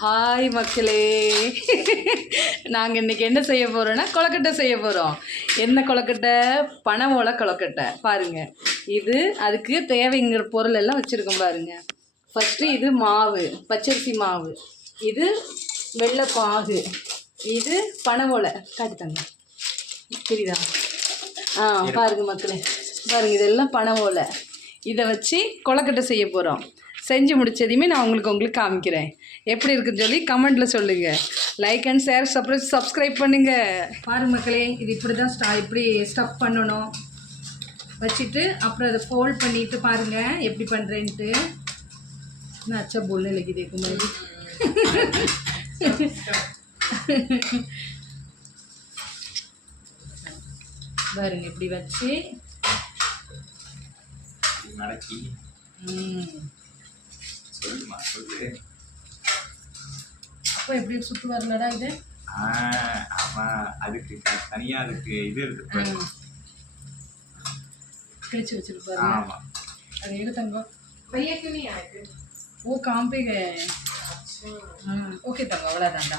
Hi மக்களே, நாங்கள் இன்றைக்கி என்ன செய்ய போகிறோன்னா கொழுக்கட்டை செய்ய போகிறோம். என்ன கொழுக்கட்டை? பனை ஓலை கொழுக்கட்டை. பாருங்கள், இது அதுக்கு தேவைங்கிற பொருள் எல்லாம் வச்சுருக்கோம் பாருங்கள். ஃபஸ்ட்டு இது மாவு, பச்சரிசி மாவு. இது வெள்ளைப்பாகு. இது பனை ஓலை. காட்டுத்தாங்க, சரிதா? பாருங்கள் மக்களே, பாருங்கள், இதெல்லாம் பனை ஓலை. இதை வச்சு கொழுக்கட்டை செய்ய போகிறோம். செஞ்சு முடித்ததையுமே நான் உங்களுக்கு காமிக்கிறேன். எப்படி இருக்குன்னு சொல்லி கமெண்ட்டில் சொல்லுங்கள். லைக் அண்ட் ஷேர், சப்ஸ்கிரைப் பண்ணுங்கள். பாருங்கள் மக்களே, இது இப்படி தான் இப்படி ஸ்டஃப் பண்ணணும். வச்சுட்டு அப்புறம் அதை ஃபோல்ட் பண்ணிவிட்டு பாருங்கள் எப்படி பண்ணுறேன்ட்டு. நான் அச்சா बोलने लगी देखो मैं भी. பாருங்க இப்படி வச்சு மடக்கி அப்போ எப்படி சுத்து வரலடா இது? ஆமா, அதுக்கு தனியா அதுக்கு இது இருக்கு, தேய்ச்சி வச்சிருப்பாரு. ஆமா, அது எது தங்கம்? भैया क्यों नहीं आए थे? वो काम पे गए हैं. ओके तंग, अवला दादा.